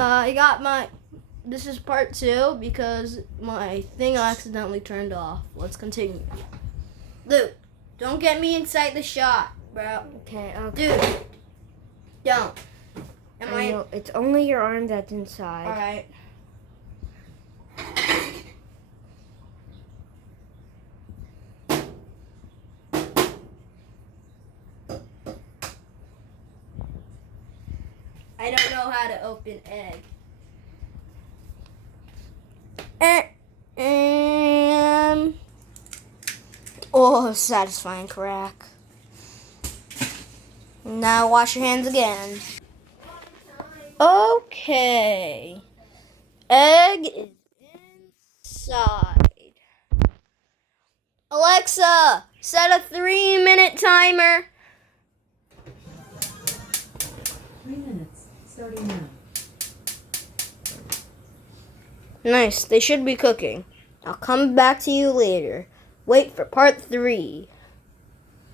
I got my. This is part 2 because my thing accidentally turned off. Let's continue. Luke, don't get me inside the shot, bro. Okay. Dude, don't. I know. It's only your arm that's inside. Alright. I don't know how to open egg. Oh, satisfying crack. Now wash your hands again. Okay. Egg is inside. Alexa, set a 3-minute timer. 3 minutes, starting now. Nice, they should be cooking. I'll come back to you later. Wait for part 3.